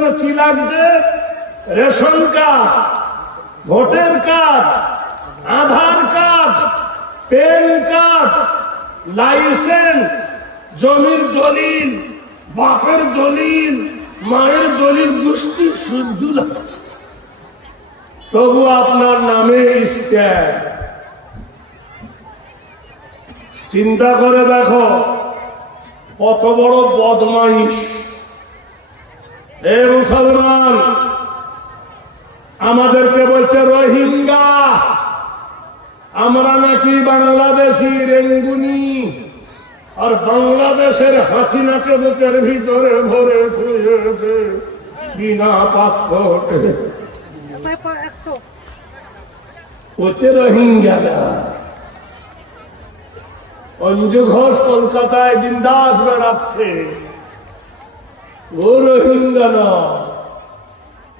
জন্য কি লাগছে? রেশন কার্ড, ভোটার কার্ড, আধার কার্ড, প্যান কার্ড, লাইসেন্স, জমির দলিল, বাপের দলিল, মায়ের দলিল, গোষ্ঠীর শুদ্ধ লাগছে। তবু আপনার নামে স্ট্যাম্প। চিন্তা করে দেখো কত বড় বদমাইশ। এ মুসলমান, আমাদেরকে বলছে রোহিঙ্গা, আমরা নাকি বাংলাদেশি রেঙ্গুনি, আর বাংলাদেশের হাসিনাকে বুকের ভিতরে ভরে ছুঁয়েছে বিনা পাসপোর্ট। হচ্ছে রোহিঙ্গা না। অঞ্জু ঘোষ কলকাতায় বিন্দাস বেড়াচ্ছে, ও রোহিঙ্গা না।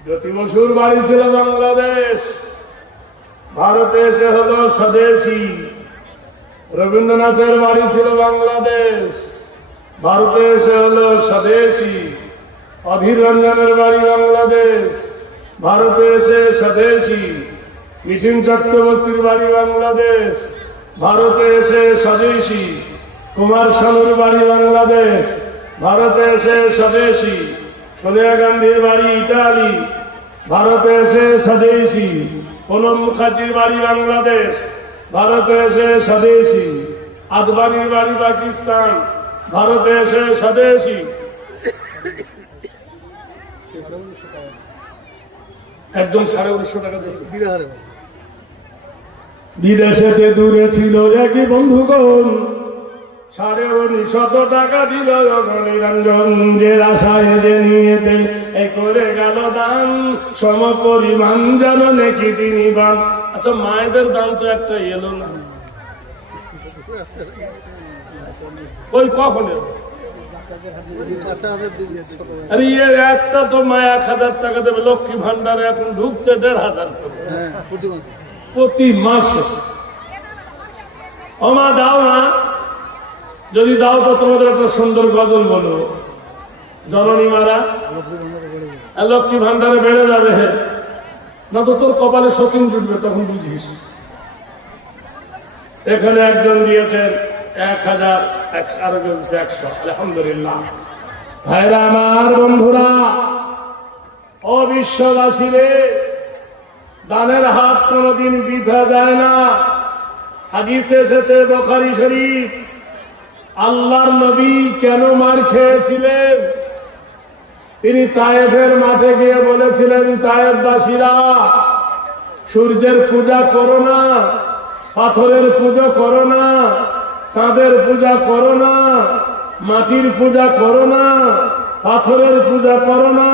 জ্যোতি বসুর বাড়ি ছিল বাংলাদেশ, ভারতে এসে হলো স্বদেশী। রবীন্দ্রনাথের বাড়ি ছিল বাংলাদেশ, ভারতে এসে হলো স্বদেশী। অধীর রঞ্জনের বাড়ি বাংলাদেশ, ভারতে এসে স্বদেশী। মিঠুন চক্রবর্তীর বাড়ি বাংলাদেশ, ভারতে এসে স্বদেশী। কুমার শানুর বাড়ি বাংলাদেশ, ভারতে এসে স্বদেশী। সোনিয়া গান্ধীর বাড়ি ইটালি, ভারতে এসে স্বদেশী। প্রণব মুখার্জির বাড়ি বাংলাদেশ, ভারতে এসে স্বদেশী। আদবানির বাড়ি পাকিস্তান, ভারতে এসে স্বদেশী। একজন 1950 টাকা বিদেশেতে দূরে ছিল একই বন্ধুগণ, 1950 টাকা দিল নিরঞ্জনের আশায় যে নিয়েতে এই করে গেল দান, সম পরিমাণ যেন নাকি তিনি বান। আচ্ছা, মায়েদের দান তো একটা এলো না, ওই কখন আরে একটা তো মা 1000 টাকা দেবে লক্ষ্মী ভান্ডারে, এখন ঢুকছে 1500 প্রতি মাসে। ওমা দাও না, যদি দাও তো তোমাদের একটা সুন্দর গজল বলো, জননী মারা লক্ষ্মী ভান্ডারে বেড়ে যাবে, না তো তোর কপালে সতীন জুটবে, তখন বুঝিস। এখানে একজন দিয়েছেন 1000, আরো 100, আলহামদুলিল্লাহ। ভাইরা আমার, বন্ধুরা, ও বিশ্ববাসী রে, দানের হাত কোনদিন বৃথা যায় না। হাদিসে এসেছে বুখারী শরীফ, আল্লাহর নবী কেন মার খেয়েছিলেন? তিনি তায়েফের মাঠে গিয়ে বলেছিলেন, তায়েফবাসীরা, সূর্যের পূজা করো না, পাথরের পূজা করো না, চাঁদের পূজা করো না, মাটির পূজা করো না, পাথরের পূজা করো না,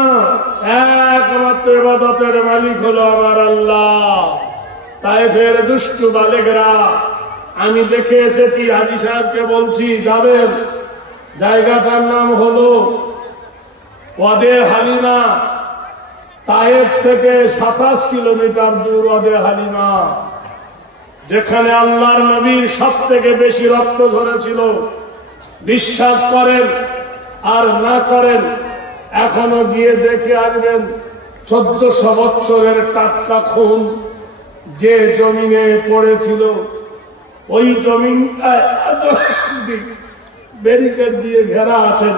একমাত্র ইবাদতের মালিক হলো আমার আল্লাহ। তায়েফের দুষ্টু বালেগরা, আমি দেখে এসেছি, হাজী সাহেবকে বলছি যাবেন, জায়গাটার নাম হলো ওয়াদে হালিমা। তায়েফ থেকে 27 কিলোমিটার দূর ওয়াদে হালিমা, যেখানে আল্লাহর নবীর সব থেকে বেশি রক্ত ঝরেছিল। বিশ্বাস করেন আর না করেন, এখনো গিয়ে দেখে আসবেন 1400 বছরের টাটকা খুন যে জমিনে পড়েছিল, ওই জমিনটায় ব্যারিকেড দিয়ে ঘেরা আছেন।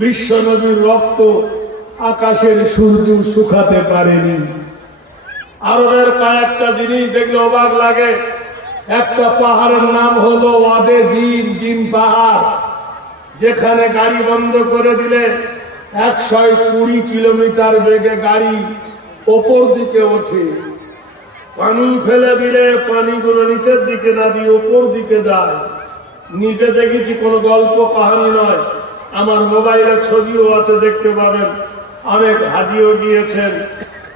বিশ্ব নবীর রক্ত আকাশের সূর্য শুকাতে পারেনি। আরবের কয়েকটা জিনিস দেখলে অবাক লাগে। একটা পাহাড়ের নাম হলো ওয়াদে জিন, জিন পাহাড়, যেখানে গাড়ি বন্ধ করে দিলে 120 কিলোমিটার বেগে গাড়ি ওপর দিকে ওঠে, পানি ফেলে দিলে পানিগুলো নিচের দিকে না দিয়ে ওপর দিকে যায়। নিজে দেখেছি, কোনো গল্প কাহানি নয়, আমার মোবাইলে ছবিও আছে, দেখতে পাবেন। অনেক হাজিও গিয়েছেন,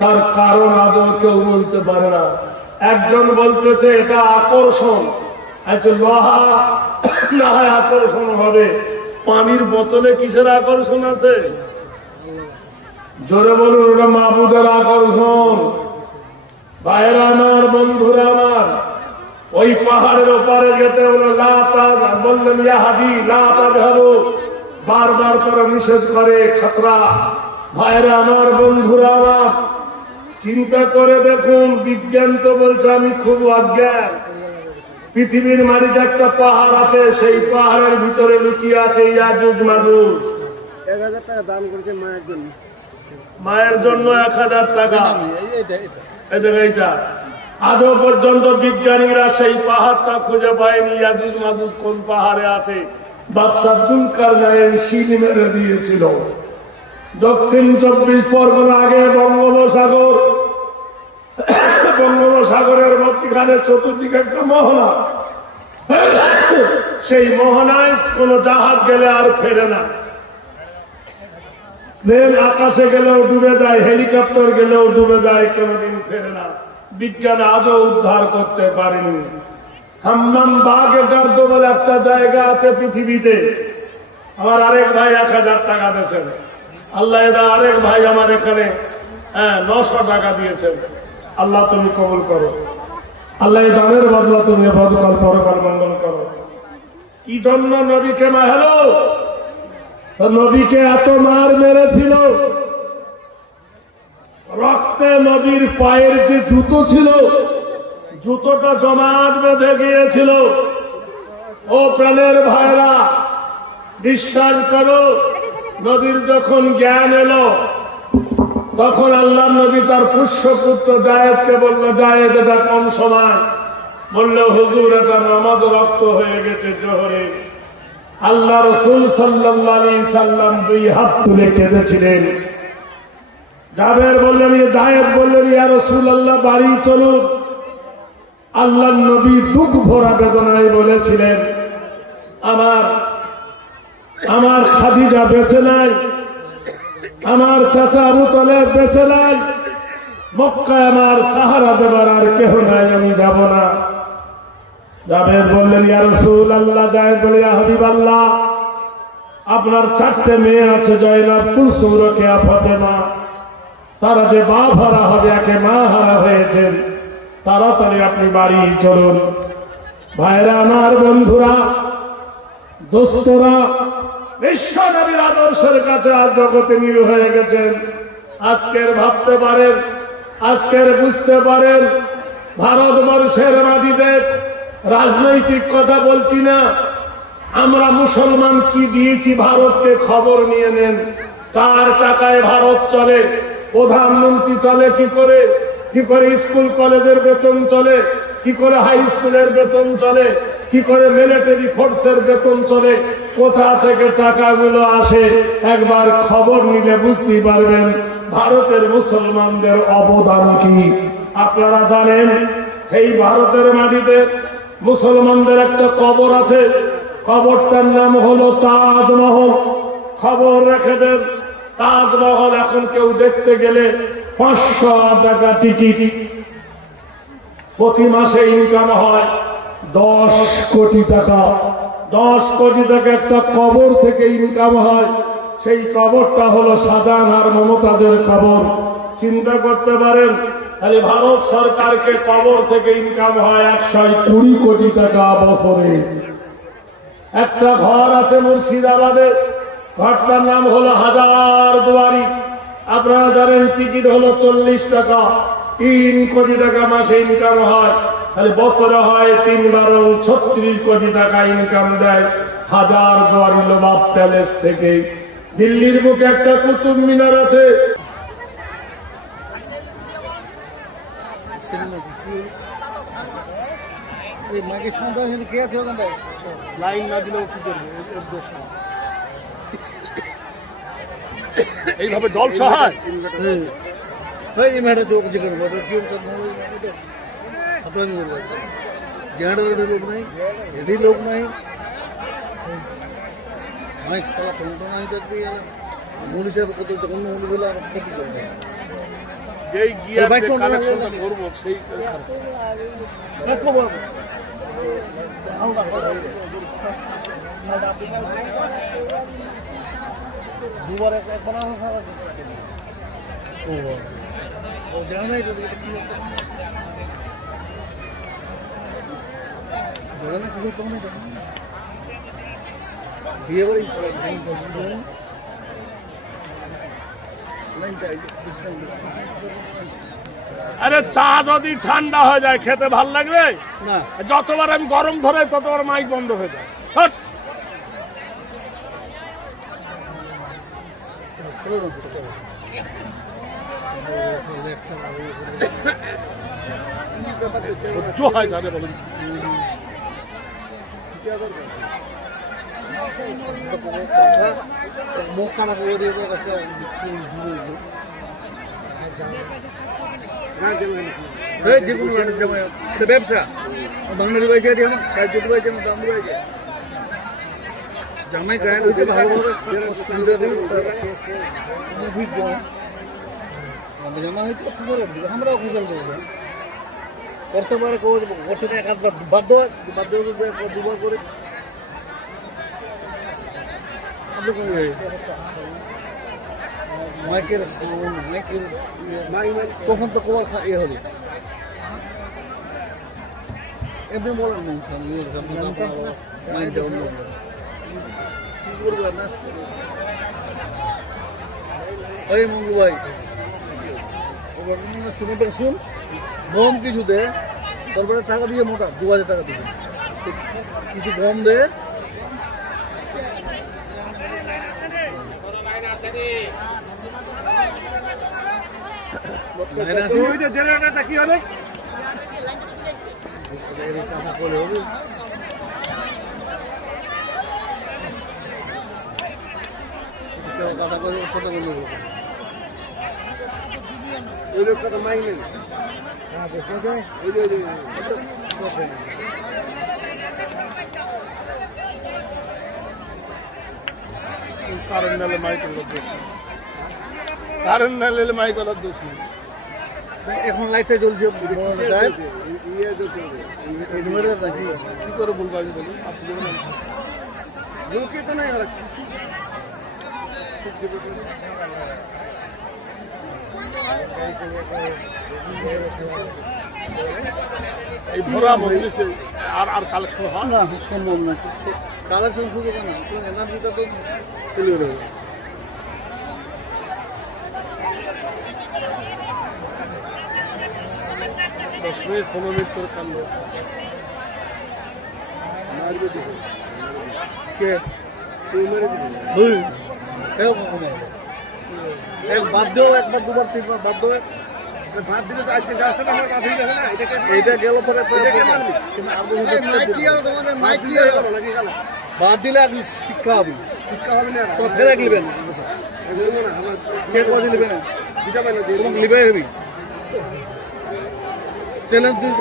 তার কারণ আদৌ কেউ বলতে পারে না। একজন বলতেছে এটা আকর্ষণ, আচ্ছা লোহা না হয় আকর্ষণ হবে, পানির বোতলে কিসের আকর্ষণ আছে? জোরে বলুন, ওটা মাবুদের আকর্ষণ। ভাইরা আমার, বন্ধুরা আমার, ওই পাহাড়ের ওপারে যেতে হলো বললেন ইয়া হাজি লা তাযহাবু, বারবার করে নিষেধ করে, খতরা। ভাইরা আমার, বন্ধুরা আমার, চিন্তা করে দেখুন, বিজ্ঞান তো বলছে আমি খুব অজ্ঞান। পৃথিবীর মাটিতে একটা পাহাড় আছে, সেই পাহাড়ের ভিতরে লুকিয়ে আছে ইয়াজুজ মাজুজ। 1000 টাকা দান করেছে মায়ের জন্য। মায়ের জন্য 1000 টাকা। এইটা আজও পর্যন্ত বিজ্ঞানীরা সেই পাহাড়টা খুঁজে পায়নি। ইয়াজুজ মাজুজ কোন পাহাড়ে আছে? বাদশাহ জুলকারনাইন শিল মেরে দিয়েছিল। দক্ষিণ 24 পরগনা আগে বঙ্গোপসাগরের মধ্যখানে চতুর্দিকে একটা মোহনা, সেই মোহনায় কোন জাহাজ গেলে আর ফেরে না। রেল আকাশে গেলেও ডুবে যায়, হেলিকপ্টার গেলেও ডুবে যায়, কোনদিন ফেরে না। বিজ্ঞান আজও উদ্ধার করতে পারেনি। হাম্মাম বাগে গার্দ বলে একটা জায়গা আছে পৃথিবীতে। আমার আরেক ভাই 1000 টাকা দিয়েছেন। আল্লাহ এদা আরেক ভাই আমার এখানে 900 টাকা দিয়েছেন। আল্লাহ তুমি কবুল করো। আল্লাহ এই দানের বদলা তুমি বদকাল পরকাল মঙ্গল করো। কি জন্য নবীকে মারলো? নবীকে এত মার মেরেছিল, রক্তে নবীর পায়ের যে জুতো ছিল, জুতোটা জমাট বেঁধে গিয়েছিল। ও প্রাণের ভাইরা, বিশ্বাস করো, নবীর যখন জ্ঞান এলো, তখন আল্লাহ নবী তার পুষ্যপুত্র জায়েদকে বলল, জায়েদ এটা কম সময়। বলল, হুজুর এটা নামাজ রক্ত হয়ে গেছে জোহরে। আল্লাহ রাসূল সাল্লাল্লাহু আলাইহি সাল্লাম 2 হাত তুলে কেঁদেছিলেন। জাবের বললেন, জায়েদ বললেন, ইয়া রাসূলুল্লাহ বাড়ি চলুন। আল্লাহ নবী দুঃখ ভরা বেদনায় বলেছিলেন, আমার খাদিজা বেঁচে নাই, আমার চাচা আবু তালেব বেঁচে নাই, মক্কায় আমার সাহারা দেবার আর কেহ নাই, আমি যাব না। জাবের বললেন, ইয়া রাসূলুল্লাহ। জায়েদ বলে, ইয়া হাবিবাল্লাহ, আপনার 4টে মেয়ে আছে, জয়নব, কুলসুম, রোকেয়া, ফাতেমা। তারা যে বাপ হারা হবে, একে মা হারা হয়েছেন, তাড়াতাড়ি আপনি বাড়ি চলুন। ভাইরা আমার, বন্ধুরা, দোস্তরা, বিশ্ব নবীর আদর্শের কাছে আজ জগতে নিরু হয়ে গেছেন। আজকের ভাবতে পারেন, আজকের বুঝতে পারেন, ভারতবর্ষের মাটিতে রাজনৈতিক কথা বলছি না, আমরা মুসলমান কি দিয়েছি ভারতকে খবর নিয়ে নেন। কার টাকায় ভারত চলে? প্রধানমন্ত্রী চলে কি করে? কি করে স্কুল কলেজের বেতন চলে? কি করে হাই স্কুলের বেতন চলে? কি করে মিলিটারি ফোর্সের বেতন চলে? কোথা থেকে টাকাগুলো আসে? একবার খবর নিলে বুঝতেই পারবেন ভারতের মুসলমানদের অবদান কি। আপনারা জানেন, এই ভারতের মাটিতে মুসলমানদের একটা কবর আছে। কবরটার নাম হলো তাজমহল। খবর রেখে দেন, তাজমহল এখন কেউ দেখতে গেলে 500 টাকা টিকিট। প্রতি মাসে ইনকাম হয় 10 কোটি টাকা। 10 কোটি টাকা একটা কবর থেকে ইনকাম হয়। সেই কবরটা হলো শাহজাহান আর মমতাজের কবর। চিন্তা করতে পারেন, তাহলে ভারত সরকারকে কবর থেকে ইনকাম হয় 120 কোটি টাকা বছরে। একটা ঘর আছে মুর্শিদাবাদে, ঘরটার নাম হলো হাজার দুয়ারি। আপনারা জানেন টিকিট হলো 40 টাকা। 3 কোটি টাকা মাসে ইনকাম হয়। তাহলে বছরে হয় 3 বার 36 কোটি টাকা ইনকাম দেয় হাজার দুয়ারি নবাব প্যালেস থেকে। দিল্লির বুকে একটা কুতুব মিনার আছে। লাইন না দিলেও কি করবে? এইভাবে জল সাহায্য লোক নাই, এডি লোক নাই, অনেক সারা ফোনটা নাই থাকবে। মুড়ি সাহেব কত অন্য মুড়ি হলে আর ক্ষতি করবে। যেই গিয়ে কালেকশনটা করবো সেই দুবার একবার ও জানা নাই কিছু কম নেই। বিয়ে করে লাইনটা ডিস্টেন্স আরে চা যদি ঠান্ডা হয়ে যায় খেতে ভাল লাগবে? না যতবার আমি গরম ধরে ততবার মাইক বন্ধ হয়ে যায়। হট! ছেলে না সহ্য হয় যাবে বলুন। মুখ কানা করে দিয়ে তো কাছে যে কোনো ব্যবসা বাংলা দিবাই দিয়ে আমার সাহায্য দিবাই দিয়ে দাম দিবাই দিয়ে জামাই গায়ে ওইটা ভালোভাবে সুবিধা দিই বুঝবো জামা হয়তো খুঁজে আমরাও খুঁজে দেবো করতে পারে করতে এক আধবার বাধ্য বাধ্য দুবার করে আপনি কোন মাইকের মাইকের তখন তো কবার ইয়ে হবে এমনি বলেন মাইন্ডটা অন্য ওই মঙ্গু ভাই সিমেন্টের শুন গম কিছু দে তারপরে টাকা দিয়ে মোটা 2000 টাকা দিবে কিছু গম দে কি হলে টাকা করে হবে কথা করে ছোট বন্ধু ওই লোকটা তো মাইনে কারেন্ট নালে মাইক দোষ নেই, কারেন্ট নালে মাইক দোষ নেই। এখন লাইটটা জ্বলছে সাহেব কি করে বলবো আমি বলুন? আপনি লোকে তো নাই এই ভরা মজলিসে আর কালেকশন হয় না সম্ভব না কালেকশন শুধু কেন এনার্জিটা তো চলে যাবে 10 মিনিট 15 মিনিট করে কাটলো। কে বাধ্য একবার দুবার তিনবার বাধ্য ভাত দিলে তো আজকে যাচ্ছে না আমার কাছে যাচ্ছে না এটা গেল পরে বাদ দিলে আপনি শিক্ষা হবে না ফেলে লিবেন কে কদিন লিবে না তোমাকে লিবে হবি চ্যালেঞ্জ দিন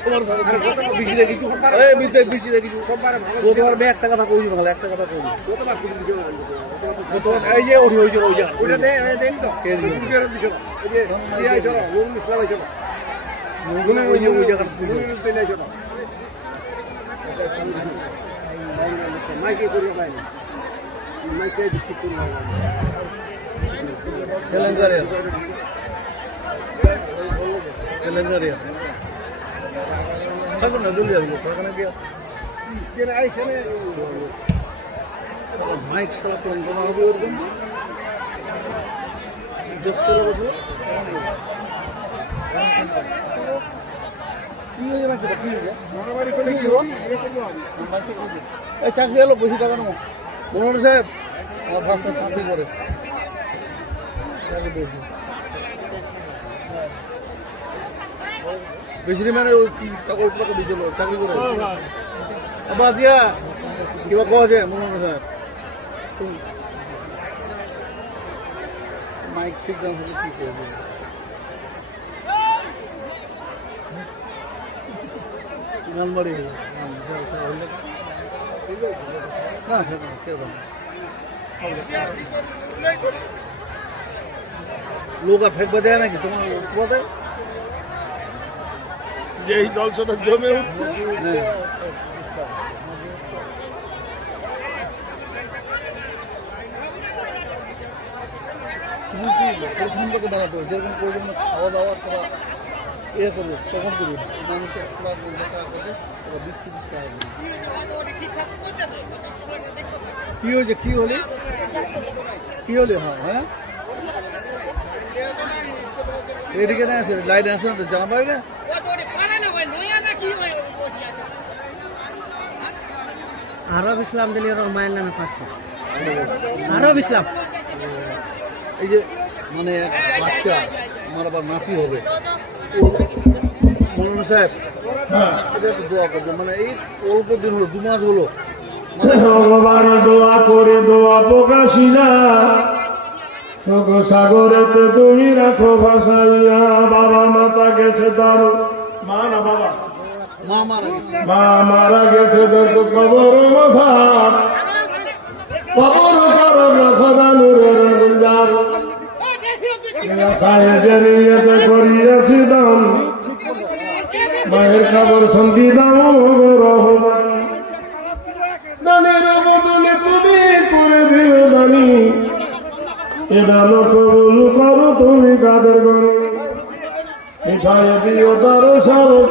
সবার সাথে বেশি দেখিছু বেশি দেখিছু গতবার আমি একটা কথা কইছি ভালো একটা কথা কইছি গতবার এই যে ওই যে ওইটা দেন তো কে দিও দিছো এই যে ইয়া চলো লোক ইসলাম চলো মুগুনে ওই যে ওই জায়গা দিতে নাই চলো মাইকে করিও ভাই মাইকে দিছি কোন ক্যালেন্ডারে ক্যালেন্ডারে থাকো না জলদি আসবো ওখানে গিয়ে কেন আইসে না মাইক সারা কোন হবে ওরকম জাস্ট করে বসো কি হয়ে যাবে কি হয়ে যাবে মারামারি করে কি হবে এই চাকরি হলো বেশি টাকা নেবো মনোহর সাহেব আমার ফার্স্টে চাকরি করে বেশি মানে ওই টাকা টাকা দিয়েছিল চাকরি করে বাজিয়া কিবা কোয়া যায় মনোহর সাহেব মাইক ঠিক দাম হলে কি করবে গানবাড়ি না লোক আর ফেকবা যায় নাকি তোমার পদে যে এই জলসটা জমে উঠছে প্রথম থেকে বানাতে হবে যেরকম প্রয়োজন খাওয়া দাওয়া করা ইয়ে করবে তখন করবে মানুষের খোরাক 50 টাকা করে 20-30 টাকা কি হয়েছে কি হলে হ্যাঁ এদিকে না আছে লাইট আছে না জামা পাই না আরব ইসলাম দিলি রহমানের নামে পাচ্ছে আরব ইসলাম এই যে মানে বাচ্চা আমার আবার নাতি হবে ও মৌলানা সাহেব হ্যাঁ এটা একটু দোয়া করবে মানে এই অল্প দিন হলো 2 মাস হলো ভগবান দোয়া করে দোয়া প্রকাশী না শোক সাগরেতে তুমি রাখো ভাসাইয়া বাবা মাতা গেছে তার মা না বাবা মা মারা গেছে মা মারা গেছে তো কবর মাথার কবর কারণ খদানুরের গুঞ্জার সাহেজেরিয়েতে করিয়েছি দাম মায়ের খবর সন্ধি দাও রহমান দানের বদলে তুমি করে দিও দানি এ দান কবুল করো তুমি কাদের গরু মিঠাই দিও তার সরব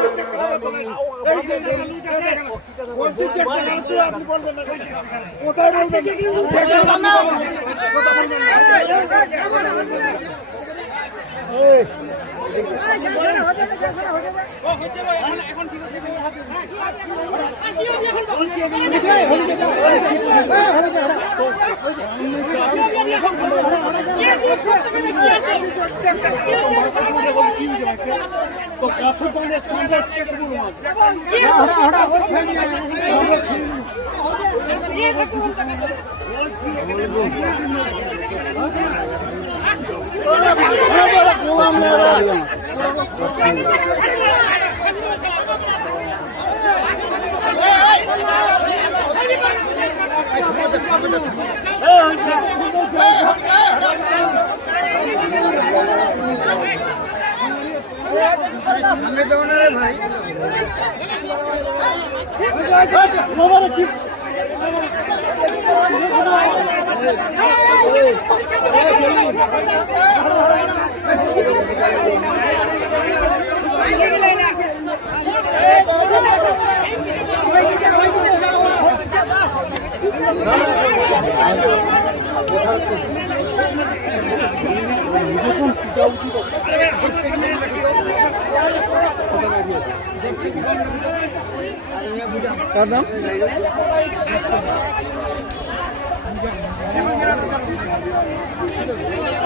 কার নাম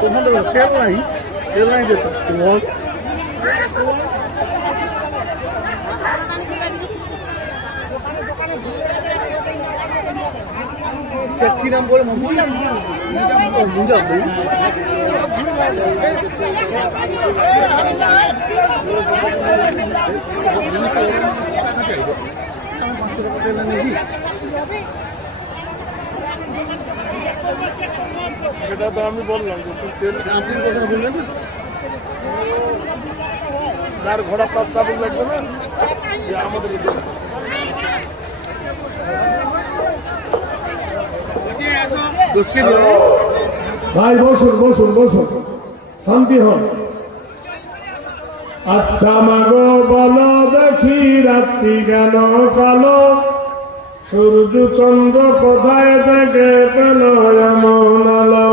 ওখান থেকে তেল নাই যেত কি নাম বলে মুঞ্জা সেটা তো আমি বললাম যে তেল আপনি কথা বললেন না যার ঘোড়া তার চাবুক লাগবে না যে আমাদের ভাই বসুন বসুন বসুন শান্তি হন আচ্ছা মাগো বলো দেখি রাত্রি কেন কালো সূর্য চন্দ্র কোথায় থেকে পেল এমন আলো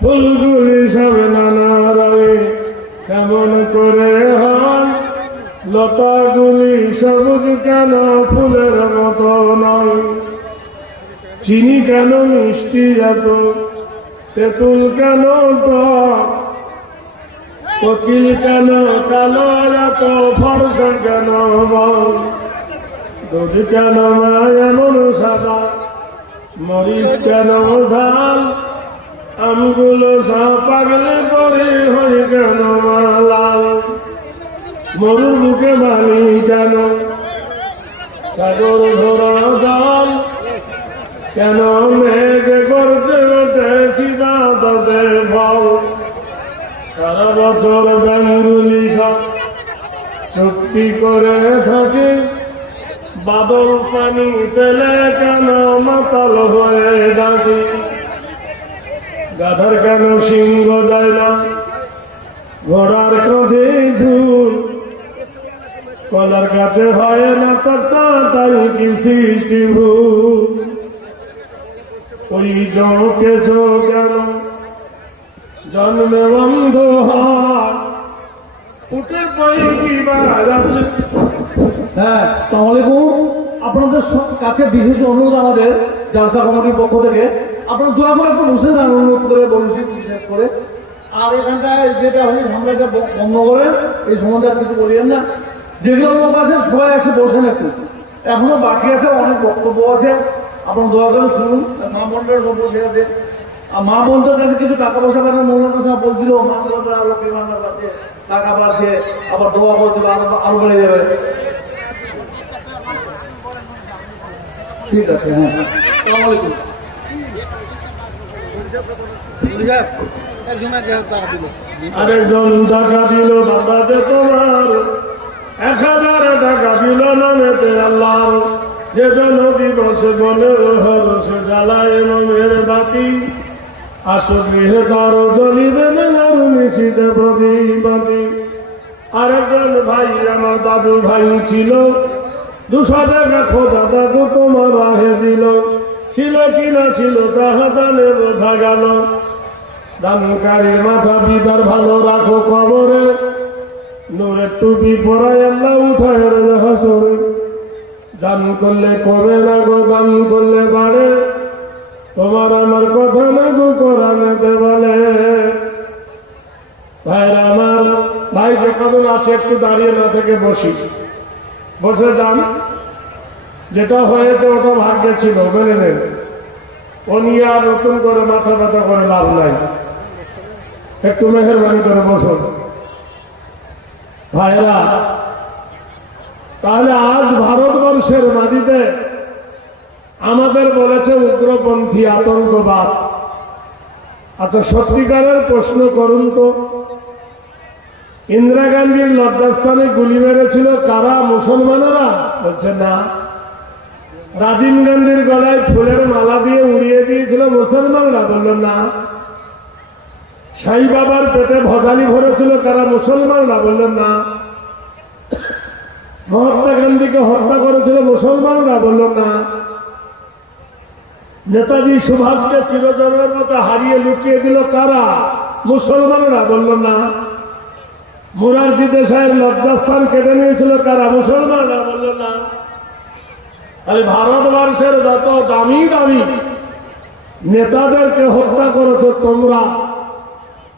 ফুলগুলি সব নানা রঙে কেমন করে হয় লতাগুলি সবুজ কেন ফুলের মতো নয় চিনি কেন মিষ্টি এত তেঁতুল কেন টক কোকিল কেন কালো এত ফর্সা কেন বল দুধ কেন মা এমন সাদা মরিচ কেন ঝাল আমগুলো সব পাগলে করে হয় কেন মা লাল মরুর বুকে বালি কেন সাগর ধরা জল কেন মেঘ করতে ওঠে খিদা তাতে ফল সারা বছর বেঙ্গুলি সব চুক্তি করে থাকে বাদল পানি তেলে কেন মাতাল হয়ে ডাকি গাধার কেন সিংহ দেয় না ঘোড়ার কাঁধে ঝুল কলার কাছে হয় না তাই কি সৃষ্টি ভুল ওই জকে কেন জন্মে বন্ধ হয় উঠে পড়ে কি বাজাচ্ছে। হ্যাঁ, আসসালামু আলাইকুম। আপনাদের কাছে বিশেষ অনুরোধ আমাদের জালসা কমিটির পক্ষ থেকে, আপনারা দোয়া করে একটু বসে যান, অনুরোধ করে বলছি বিশেষ করে। আর এখানটায় যেটা হয় সামনেটা বন্ধ করে এই সম্বন্ধে আর কিছু বলিয়েন না। যেগুলো লোক আছে সবাই এসে বসেন একটু, এখনো বাকি আছে, অনেক বক্তব্য আছে, আপনারা দোয়া করে শুনুন। মা বোনরা সব বসে আছে, আর মা বোনদের কাছে কিছু টাকা পয়সা পাঠানো মৌলানা সাহেব বলছিল, মা বোনরা লক্ষ্মী ভান্ডার পাচ্ছে, টাকা পাচ্ছে, আবার দোয়া করে দেবে, আরো বেড়ে যাবে। ঠিক আছে, হ্যাঁ, আসসালামু আলাইকুম। আরেকজন টাকা দিল বাবা যে তোমার 1000 টাকা দিল নামেতে আল্লাহ, যে জন দিবসে বনের হরসে জ্বালায় মনের বাতি, আসো গৃহে তার জ্বলিবে মেঘর নিশিতে প্রদীপতি। আরেকজন ভাই আমার দাদু ভাই ছিল, 200 টাকা খোদা দাদু তোমার রাহে দিল, ছিল কিনা ছিল তাহা দানে বোঝা গেল। দানকারী মাথা বিদার ভালো রাখো কবরে, নূরের টুপি পরাই আল্লাহ উঠায় হাসরে। দান করলে কবে না গো, দান করলে বাড়ে, তোমার আমার কথা না গো কোরআনেতে বলে। ভাইরা আমার, ভাই যে কদম আছে একটু দাঁড়িয়ে না থেকে বসে যান। যেটা হয়েছে ওটা ভাগ্যে ছিল, মেনে নেন। ও নিয়ে আর নতুন করে মাথা ব্যথা করে লাভ নাই। একটু মেহেরবানি করে বসুন ভাইরা। তাহলে আজ ভারতবর্ষের মাটিতে আমাদের বলেছে উগ্রপন্থী আতঙ্কবাদ। আচ্ছা, সত্যিকারের প্রশ্ন করুন তো, ইন্দিরা গান্ধীর লজ্জাস্থানে গুলি মেরেছিল কারা? মুসলমানেরা? বলছে না। রাজীব গান্ধীর গলায় ফুলের মালা দিয়ে উড়িয়ে দিয়েছিল মুসলমানরা? বলল না। সাই বাবার পেটে ভজালি ভরেছিল কারা? মুসলমানরা? বলল না। মহাত্মা গান্ধীকে হত্যা করেছিল মুসলমানরা? বলল না। নেতাজি সুভাষকে চিরজনের মতো হারিয়ে লুকিয়ে দিল কারা? মুসলমানরা? বলল না। মুরারজি দেশাইয়ের লজ্জাস্থান কেটে নিয়েছিল কারা? মুসলমানরা? বলল না। আরে ভারতবর্ষের যত দামি দামি নেতাদেরকে হত্যা করেছো তোমরা,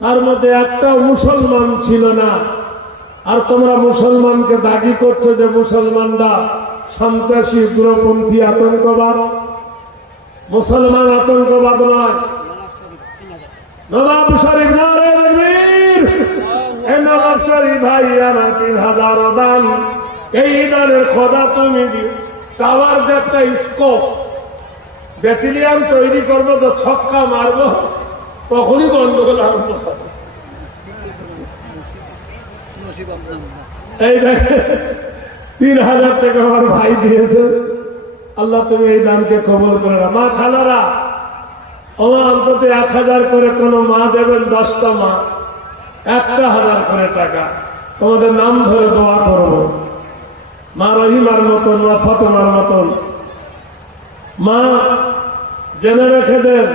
তার মধ্যে একটা মুসলমান ছিল না। আর তোমরা মুসলমানকে দাবি করছো যে মুসলমানরা সন্ত্রাসী, উগ্রপন্থী, আতঙ্কবাদ। মুসলমান আতঙ্কবাদ নয়। নবাব শরীফ নারে তাকবীর। এই নবাব শরীফ ভাই আমার 3000 দান, এই দানের খোদা তুমি দিও। চাওয়ার যে একটা স্কোপ, ব্যাটালিয়ান তৈরি করবো, তো ছক্কা মারবো, তখনই গন্ডগোল আরম্ভ হবে। এই দেখে 3000 টাকা আমার ভাই দিয়েছে। আল্লাহ তুমি এই দানকে কবুল করে না। মা খালারা, আমার অন্তত 1000 করে কোন মা দেবেন, 10টা মা 1000 করে টাকা, তোমাদের নাম ধরে দোয়া করবো। মা রহিমার মতন, মা ফাতেমার মতন মা জেনে রেখে দেন।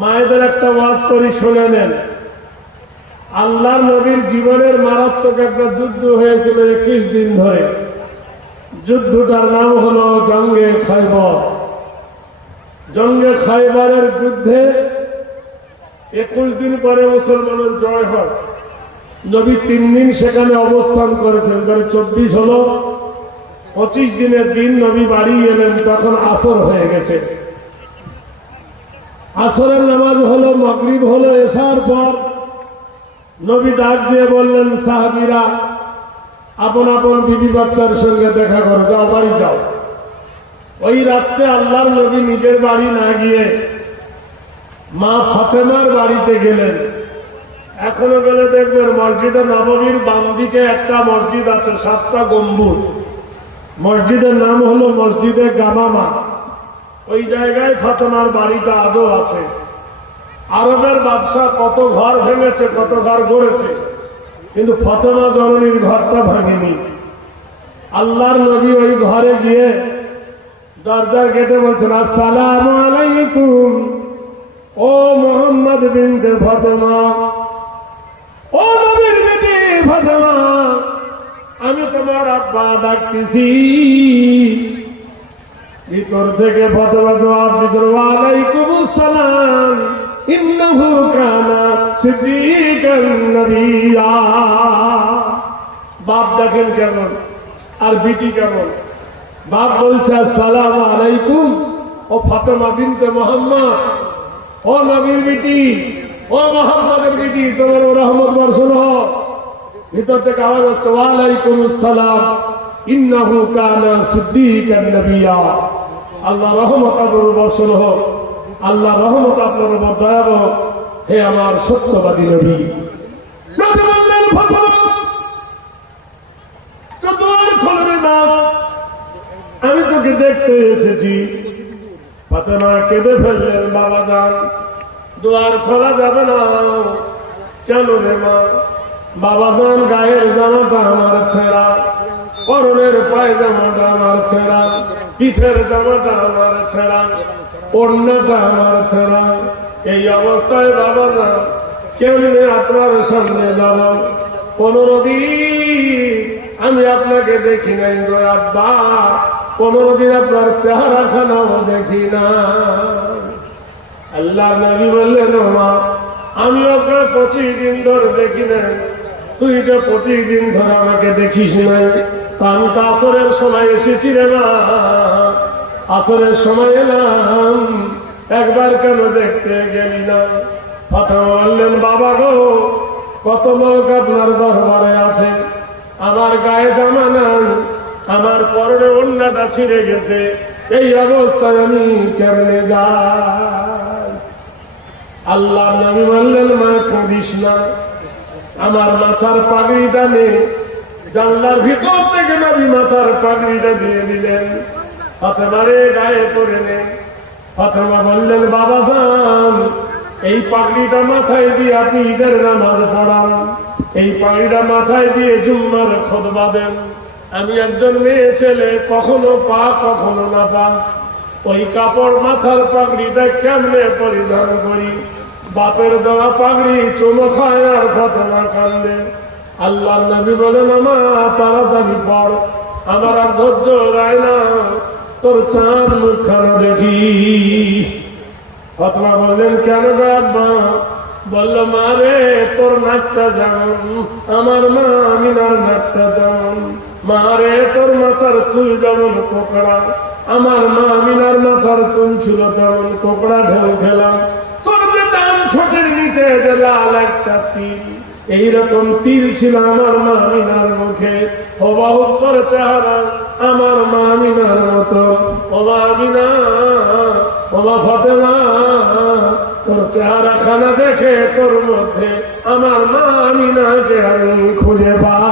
মায়েদের একটা ওয়াজ করি, শুনে নেন। আল্লাহর নবীর জীবনের মারাত্মক একটা যুদ্ধ হয়েছিল 21 দিন ধরে। যুদ্ধটার নাম হলো জঙ্গে খয়বর। জঙ্গে খয়বরের যুদ্ধে 21 দিন পরে মুসলমানের জয় হয়। নবী 3 দিন সেখানে অবস্থান করেছেন। 24 হলো, 25 দিনের দিন নবী বাড়ি এলেন, তখন আসর হয়ে গেছে। আসরের নামাজ হলো, মাগরিব হলো, এশার পর নবী ডাক দিয়ে বললেন, সাহাবীরা আপন আপন বিবি বাচ্চার সঙ্গে দেখা করো, যাও বাড়ি যাও। ওই রাত্রে আল্লাহর নবী নিজের বাড়ি না গিয়ে মা ফাতেমার বাড়িতে গেলেন। এখনো গেলে দেখবেন মসজিদে নববীর বাম দিকে একটা মসজিদ আছে, 7টা গম্বুজ। মসজিদের নাম হলো মসজিদে গামামা। ওই জায়গায় ফাতেমার বাড়িটা আজও আছে। আরবের বাদশাহ কত ঘর ভেঙেছে, কত ঘর গড়েছে, কিন্তু ফাতেমা জননীর ঘরটা ভাঙেনি। আল্লাহর নবী ওই ঘরে গিয়ে দরজার গেটে বলছেন, আসসালামু আলাইকুম। ও মোহাম্মদ বিনতে ফাতেমা, ও নবীর বিবি ফাতেমা, আমি তোমার আব্বা ডাকতেছি। ভিতর থেকে ফাতেমা জবাব দিত, ওয়ালাইকুমুস সালাম, ইন্নাহু কানা সিদ্দীকান নবিয়্যা। বাপ দেখেন কেমন আর বিটি কেমন। বাপ বলছে আসসালামু আলাইকুম, ও ফাতেমা বিনতে মুহাম্মদ, ও নবীর বিটি, ও মুহাম্মদের বিটি, তোমার রহমত বর্ষণ হোক। ভিতর থেকে আওয়াজ হচ্ছে, ওয়ালাইকুমুস সালাম, ইন্নাহু কানা সিদ্দীকান নবিয়্যা। আল্লাহ রহমত আপনার বর্ষণ হোক, আল্লাহ রহমত আপনার উপর দয়া হোক, হে আমার সত্যবাদী নবী। নবী বললেন, ফাতেমা তো দুয়ার খোলবে না, আমি তোকে দেখতে এসেছি। ফাতেমা কেঁদে ফেললেন, বাবা যান, দুয়ার খোলা যাবে না। কেন রে মা? বাবা যান, গায়ের জামাটা আমার ছেঁড়া, পরনের পায়জামাটা আমার ছেঁড়া, পিঠের জামাটা আমার ছেঁড়া, ওড়নাটা আমার ছেঁড়া। এই অবস্থায় বাবা যান কেমনে আপনার সামনে যাব? 15 দিন আমি আপনাকে দেখি নাই গো আব্বা, 15 দিন আপনার চেহারা খানাও দেখি না। আল্লাহ নবী বললেন, ও মা, আমি ওকে 25 দিন ধরে দেখি নাই, তুই তো 25 দিন ধরে আমাকে দেখিস নাই। আমি তো আসরের সময় এসেছি রে মা, আসরের সময় এলাম, একবার কেন দেখতে গেলি না? ফাতেমা বললেন, বাবা গো, কত লোক আপনার দরবারে আছে, আমার গায়ে জামা নাই, আমার পরনে ওড়নাটা ছিঁড়ে গেছে, এই অবস্থায় আমি কেমনে যাই? আল্লাহ নবী বললেন, মা কাঁদিস না, আমার মাথার পাগড়িটা নে। জানলার ভিতর থেকে নবী মাথার পাগড়িটা দিয়ে দিলেন, ফাতেমারে গায়ে পরে নে। ফাতেমা বললেন, বাবা যান, এই পাগড়িটা মাথায় দিয়ে আপনি ঈদের নামাজ পড়ান, এই পাগড়িটা মাথায় দিয়ে জুম্মার খুতবা দেন। আমি একজন মেয়ে ছেলে, কখনো পা কখনো না পা, ওই কাপড় মাথার পাগড়িটা কেমনে পরিধান করি? বাপের দেওয়া পাগড়ি চুমো খায় আর ফাতেমা কান্দে। আল্লাহ নবী বলেন, মা তাড়াতাড়ি পড়, আমার আর ধৈর্য যায় না, তোর চাঁদ মুখখানা দেখি। ফাতেমা বললেন, কেন গো আব্বা? বলল, মা রে, তোর নাকটা যেমন, আমার মা আমিনার নাকটা যেমন। মা রে, তোর মাথার চুল যেমন কোকড়া, আমার মা আমিনার মাথার চুল ছিল তেমন কোকড়া ঢেউ খেলাম। তোর যে ডান ঠোঁটের নিচে যে লাল একটা তিল, এইরকম তিল ছিল আমার মা আমিনার মুখে। হুবহু তোর চেহারা আমার মা আমিনার মতো। ও মা আমিনা, ও মা ফাতেমা, তোর চেহারা খানা দেখে তোর মধ্যে আমার মা আমিনাকে আমি খুঁজে পাই।